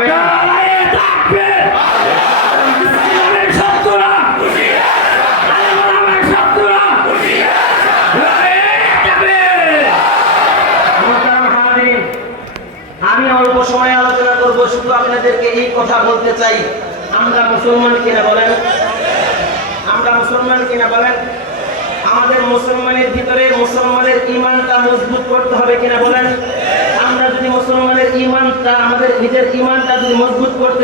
যাবে না। আমি অল্প সময় আলোচনা করব, শুধু আপনাদেরকে এই কথা বলতে চাই, আমরা মুসলমান কিনা বলেন? আমরা মুসলমান কিনা বলেন? আমাদের মুসলমানের ভিতরে মুসলমানের ঈমানটা মজবুত করতে হবে কিনা বলেন? আমরা যদি মুসলমানের ঈমানটা, আমাদের নিজের ঈমানটা যদি মজবুত করতে